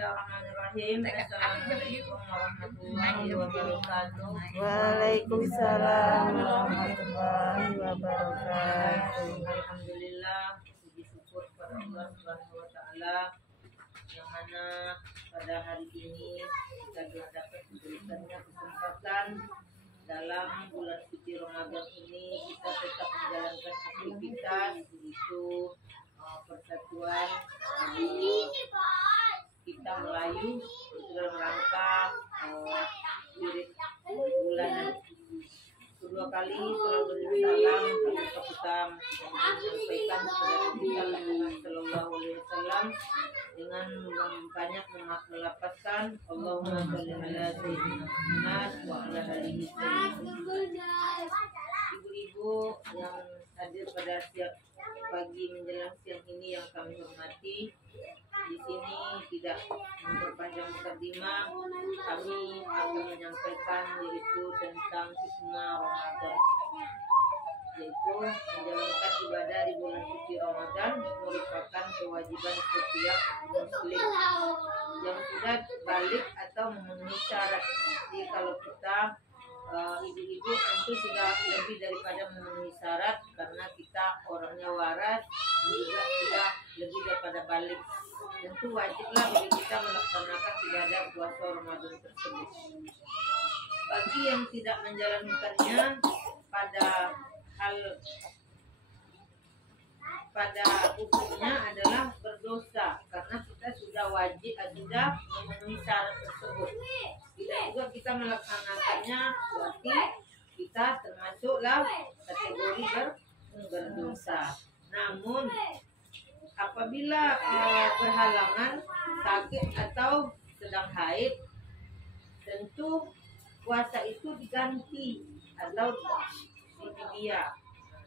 Bismillahirrahmanirrahim. Assalamualaikum warahmatullahi wabarakatuh. Waalaikumsalam warahmatullahi wabarakatuh. Alhamdulillah, puji syukur kepada Allah Subhanahu wa taala yang mana pada hari ini kita dapat diberikannya kesempatan dalam bulan suci Ramadan ini kita tetap menjalankan aktivitas yaitu persatuan kita Melayu dalam rangka wirid bulanan. Kedua kali setelah bersalam kita menyampaikan kepada kita Muhammad Sallallahu Alaihi Wasallam dengan banyak melapaskan Allahumma sholli ala sayyidina Muhammad wa ala alihi sayyidina. Ibu-ibu yang hadir pada siang pagi menjelang siang ini yang kami hormati, di sini tidak memperpanjang mukadimah, kami akan menyampaikan yaitu tentang hikmah Ramadan, yaitu menjalankan ibadah di bulan suci Ramadan merupakan kewajiban setiap muslim yang sudah balik atau memenuhi syarat. Jadi kalau kita ibu-ibu tentu sudah lebih daripada memenuhi syarat karena kita orangnya waras dan juga sudah lebih daripada balik. Tentu wajiblah bagi kita melaksanakan ibadah puasa Ramadan tersebut. Bagi yang tidak menjalankannya pada hukumnya adalah berdosa karena kita sudah wajib sudah memenuhi syarat tersebut. Tidak juga kita melaksanakannya berarti kita termasuklah kategori berdosa. Namun apabila berhalangan, sakit atau sedang haid, tentu puasa itu diganti atau difidyah.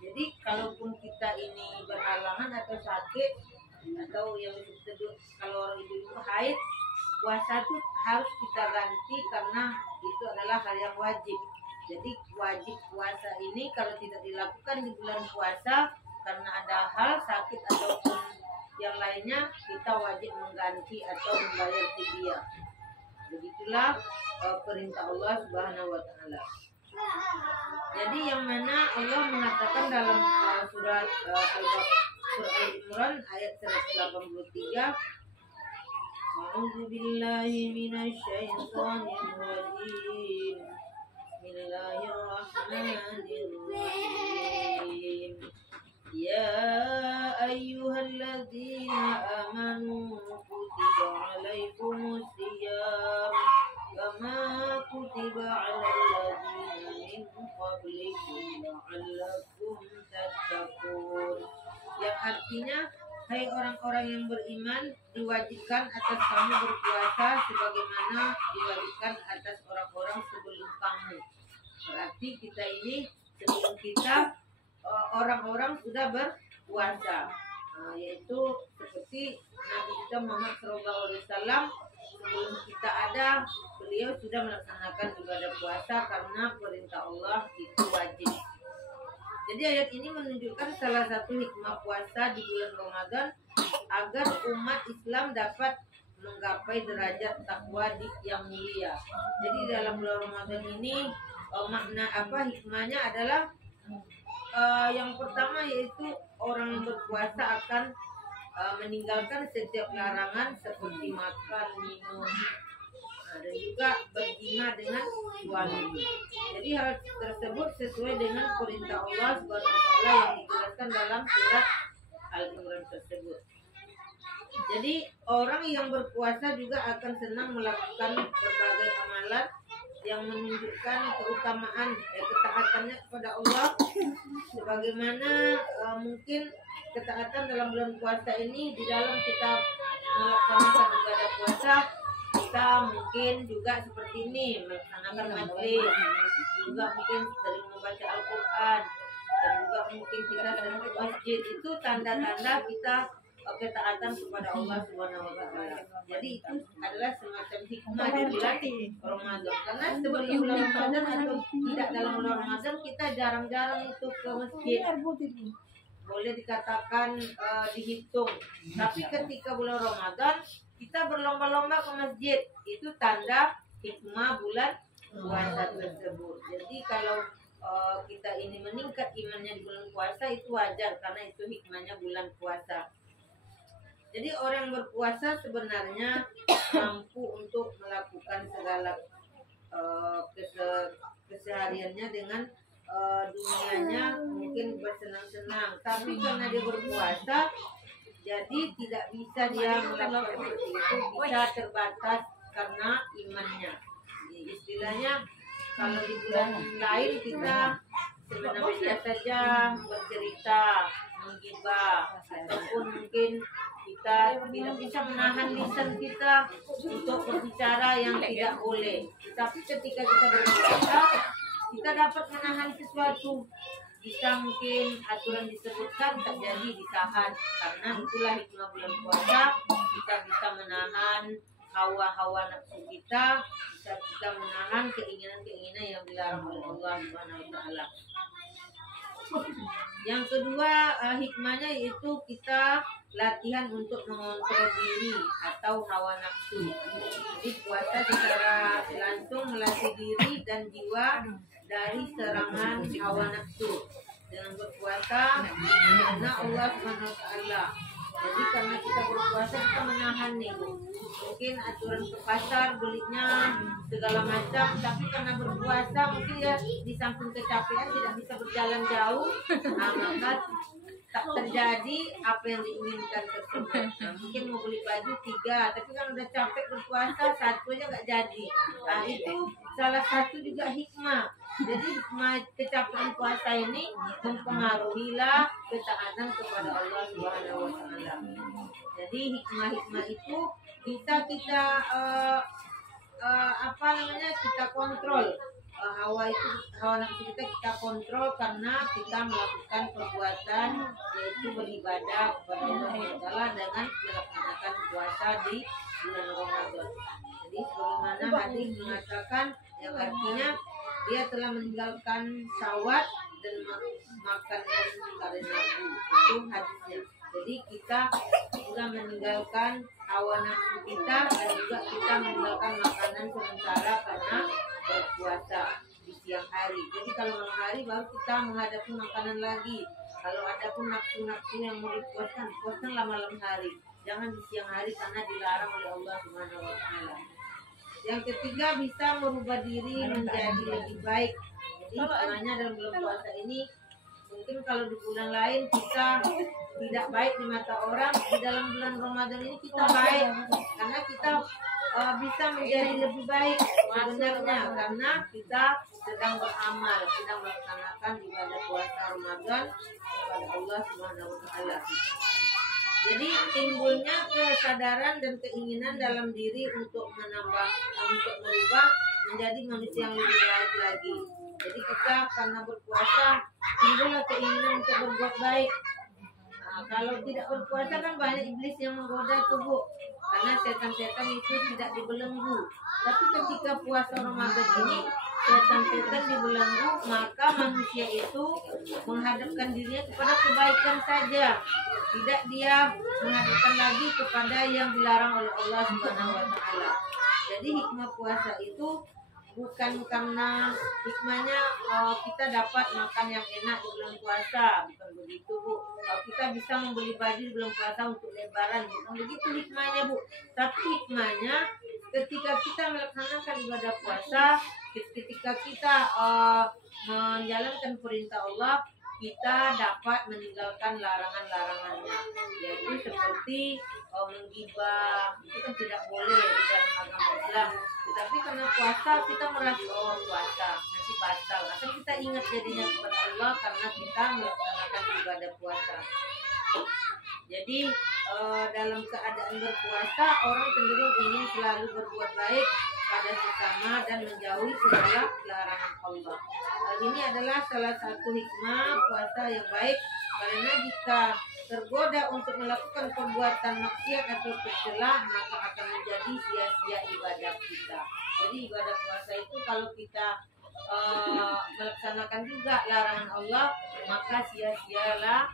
Jadi kalaupun kita ini berhalangan atau sakit atau yang disebut kalau orang ibu haid, puasa itu harus kita ganti karena itu adalah hal yang wajib. Jadi wajib puasa ini kalau tidak dilakukan di bulan puasa karena ada hal sakit ataupun yang lainnya, kita wajib mengganti atau membayar fidyah. Begitulah perintah Allah Subhanahu wa taala. Jadi yang mana Allah mengatakan dalam surat Al-Imran ayat 183, A'udzu billahi minasy syaithanir rajim. Bismillahirrahmanirrahim. Ya ayyuhalladzina amanu kutiba alaikumus shiyam kama kutiba 'alal ladzina min qablikum la'allakum tattaqun. Yang artinya, hai orang-orang yang beriman, diwajibkan atas kamu berpuasa sebagaimana diwajibkan atas orang-orang sebelum kamu. Berarti kita ini sebelum kita orang-orang sudah berpuasa, yaitu seperti Nabi kita Muhammad SAW sebelum kita ada, beliau sudah melaksanakan ibadah puasa karena perintah Allah itu wajib. Jadi ayat ini menunjukkan salah satu hikmah puasa di bulan Ramadan agar umat Islam dapat menggapai derajat takwa yang mulia. Jadi dalam bulan Ramadan ini makna hikmahnya adalah yang pertama yaitu orang yang berpuasa akan meninggalkan setiap larangan seperti makan, minum, dan juga berjima dengan suami. Jadi hal tersebut sesuai dengan perintah Allah Subhanahu wa taala yang dijelaskan dalam surat Al-Imran tersebut. Jadi orang yang berpuasa juga akan senang melakukan berbagai amalan yang menunjukkan keutamaan ketaatannya kepada Allah, sebagaimana mungkin ketaatan dalam bulan puasa ini di dalam kita melaksanakan ibadah puasa, kita mungkin juga seperti ini melaksanakan majlis, juga mungkin sering membaca Al-Quran, dan juga mungkin kita sering ke masjid. Itu tanda-tanda kita ketaatan kepada Allah Subhanahu wa taala. Jadi itu adalah semacam hikmah di bulan Ramadan. Karena sebelum bulan Ramadan atau tidak dalam bulan Ramadan kita jarang-jarang itu ke masjid. Boleh dikatakan dihitung. Tapi ketika bulan Ramadan kita berlomba-lomba ke masjid, itu tanda hikmah bulan puasa tersebut. Jadi kalau kita ini meningkat imannya di bulan puasa, itu wajar karena itu hikmahnya bulan puasa. Jadi orang berpuasa sebenarnya mampu untuk melakukan segala kesehariannya dengan dunianya mungkin bersenang-senang, tapi karena dia berpuasa jadi tidak bisa dia melakukan seperti itu, bisa terbatas karena imannya. Istilahnya kalau di bulan lain kita sebenarnya saja bercerita, menggibah, ataupun mungkin kita tidak bisa menahan lisan kita untuk berbicara yang tidak boleh. Tapi ketika kita berpuasa, kita dapat menahan sesuatu. Bisa mungkin aturan disebutkan terjadi ditahan, karena itulah hikmah bulan puasa. Kita bisa menahan hawa-hawa nafsu kita, bisa kita menahan keinginan-keinginan yang dilarang oleh Allah Subhanahu wa taala. Yang kedua hikmahnya yaitu kita latihan untuk mengontrol diri atau hawa nafsu. Jadi puasa secara langsung melatih diri dan jiwa dari serangan hawa nafsu dengan berpuasa karena Allah Subhanahu wa taala. Jadi karena kita berpuasa kita menahan nih. Mungkin aturan ke pasar belinya segala macam, tapi karena berpuasa mungkin ya di samping kecapean tidak bisa berjalan jauh, maka tak terjadi apa yang diinginkan tersebut. Mungkin mau beli baju 3, tapi kan udah capek berpuasa, 1 aja nggak jadi. Nah itu salah satu juga hikmah. Jadi hikmah kecapean puasa ini mempengaruhilah ketaatan kepada Allah Subhanahu wa taala. Jadi hikmah-hikmah itu bisa kita kita kontrol. Hawa nafsu kita kontrol karena kita melakukan perbuatan yaitu beribadah kepada Allah Taala dengan melaksanakan puasa di bulan Ramadan. Jadi sebagaimana hadis mengatakan yang artinya dia telah meninggalkan syahwat dan makan karena nafsu. Itu hadisnya. Jadi kita juga meninggalkan hawa nafsu kita dan juga kita meninggalkan makanan sementara karena berpuasa di siang hari. Jadi kalau malam hari baru kita menghadapi makanan lagi. Kalau ada pun nafsu-nafsu yang mau dipuaskan, puaskanlah malam hari. Jangan di siang hari karena dilarang oleh Allah Subhanahu wa taala. Yang ketiga bisa merubah diri menjadi lebih baik. Jadi makanya dalam bulan puasa ini mungkin kalau di bulan lain kita tidak baik di mata orang, di dalam bulan Ramadan ini kita baik karena kita bisa menjadi lebih baik sebenarnya karena kita sedang beramal, sedang melaksanakan ibadah puasa Ramadan kepada Allah Subhanahu wa taala. Jadi timbulnya kesadaran dan keinginan dalam diri untuk merubah menjadi manusia yang lebih baik lagi. Jadi kita karena berpuasa timbullah keinginan untuk berbuat baik. Nah, kalau tidak berpuasa kan banyak iblis yang menggoda tubuh karena setan-setan itu tidak dibelenggu. Tapi ketika puasa Ramadan ini setan-setan dibelenggu, maka manusia itu menghadapkan dirinya kepada kebaikan saja. Tidak dia menghadapkan lagi kepada yang dilarang oleh Allah Subhanahu wa taala. Jadi hikmah puasa itu bukan karena hikmahnya kita dapat makan yang enak di bulan puasa, bukan begitu Bu. Kalau kita bisa membeli baju di bulan puasa untuk lebaran, bukan begitu hikmahnya Bu. Tapi hikmahnya ketika kita melaksanakan ibadah puasa, ketika kita menjalankan perintah Allah, kita dapat meninggalkan larangan-larangannya, yaitu seperti menggibah, itu kan tidak boleh di dalam agama Islam. Tetapi karena puasa kita merasa puasa nanti batal, atau kita ingat jadinya kepada Allah karena kita melaksanakan ibadah puasa. Jadi dalam keadaan berpuasa orang cenderung ingin selalu berbuat baik pada sesama dan menjauhi segala larangan Allah. Hal ini adalah salah satu hikmah puasa yang baik, karena jika tergoda untuk melakukan perbuatan maksiat atau tercela, maka akan menjadi sia-sia ibadah kita. Jadi ibadah puasa itu kalau kita melaksanakan juga larangan Allah, maka sia-sialah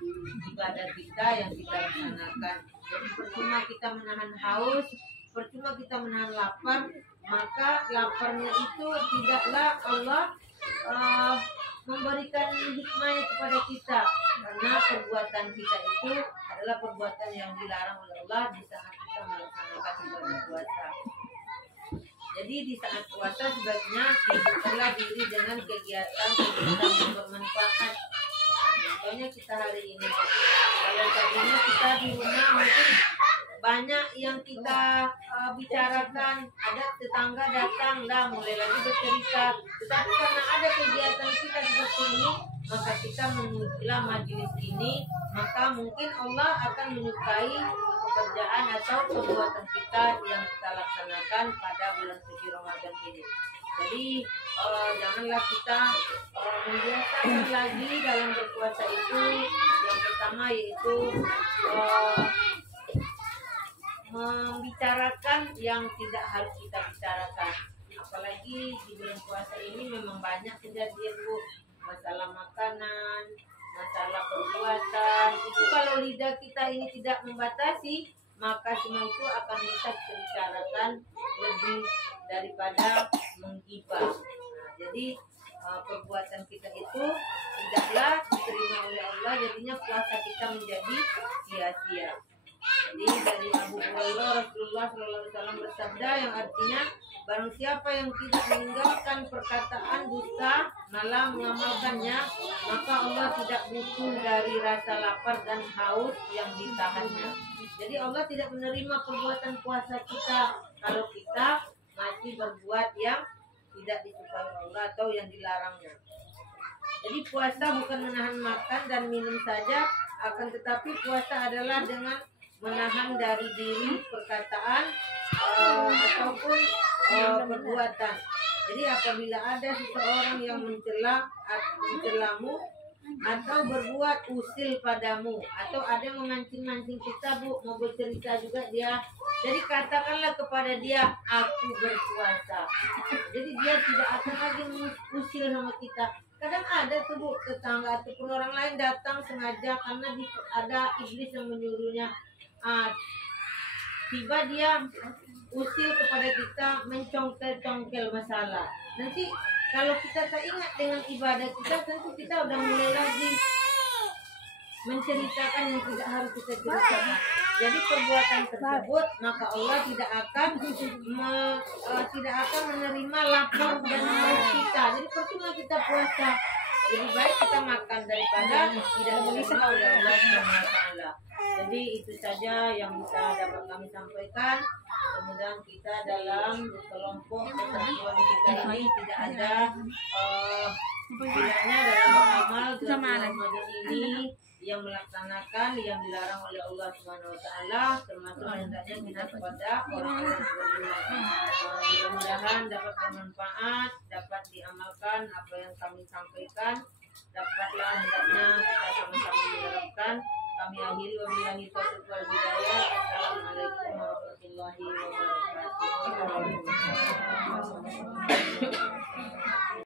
ibadah kita yang kita laksanakan. Jadi percuma kita menahan haus percuma kita menahan lapar, maka laparnya itu tidaklah Allah memberikan hikmahnya kepada kita, karena perbuatan kita itu adalah perbuatan yang dilarang oleh Allah di saat kita melaksanakan ibadah puasa. Jadi di saat puasa sebaiknya sibukkanlah diri dengan kegiatan yang bermanfaat. Contohnya kita hari ini, kalau tadinya kita di rumah mungkin banyak yang kita bicarakan, ada tetangga datang, mulai lagi bercerita. Tetapi karena ada kegiatan kita seperti ini, maka kita menujulah majelis ini, maka mungkin Allah akan menyukai pekerjaan atau perbuatan kita yang kita laksanakan pada bulan suci Ramadan ini. Jadi janganlah kita membiasakan lagi dalam berpuasa itu. Yang pertama yaitu membicarakan yang tidak harus kita bicarakan. Apalagi di bulan puasa ini memang banyak kejadian, Bu, masalah makanan, masalah perbuatan. Itu kalau lidah kita ini tidak membatasi, maka semua itu akan bisa kita bicarakan lebih daripada menggibah. Nah, jadi perbuatan kita itu tidaklah diterima oleh Allah, jadinya puasa kita menjadi sia-sia. Jadi dari Abu Hurairah Rasulullah SAW bersabda yang artinya, barang siapa yang tidak meninggalkan perkataan dusta malah mengamalkannya, maka Allah tidak butuh dari rasa lapar dan haus yang ditahannya. Jadi Allah tidak menerima perbuatan puasa kita kalau kita masih berbuat yang tidak disukai Allah atau yang dilarangnya. Jadi puasa bukan menahan makan dan minum saja, akan tetapi puasa adalah dengan menahan dari diri perkataan ataupun perbuatan. Jadi apabila ada seseorang yang mencelamu atau berbuat usil padamu, atau ada yang memancing-mancing kita, Bu, mau bercerita juga dia, jadi katakanlah kepada dia, aku berpuasa. Jadi dia tidak akan lagi usil sama kita. Kadang ada tuh, Bu, tetangga ataupun orang lain datang sengaja karena ada iblis yang menyuruhnya. Tiba dia usil kepada kita, mencongkel-congkel masalah. Nanti kalau kita tak ingat dengan ibadah kita, tentu kita udah mulai lagi menceritakan yang tidak harus kita ceritakan. Jadi perbuatan tersebut, maka Allah tidak akan menerima lapar dan haus kita. Jadi percuma kita puasa. Lebih baik kita makan daripada tidak diterima oleh Allah SWT. Jadi itu saja yang bisa dapat kami sampaikan. Mudah-mudahan kita dalam kelompok persatuan kita ini tidak ada bedanya dalam beramal dalam Ramadan ini yang melaksanakan yang dilarang oleh Allah SWT, termasuk hendaknya kita kepada orang-orang yang beriman. Mudah-mudahan dapat bermanfaat, dapat diamalkan apa yang kami sampaikan, dapatlah hendaknya kita sama-sama menerapkan. Kami akhiri wabillahi taufiq wal hidayah. Assalamualaikum warahmatullahi wabarakatuh.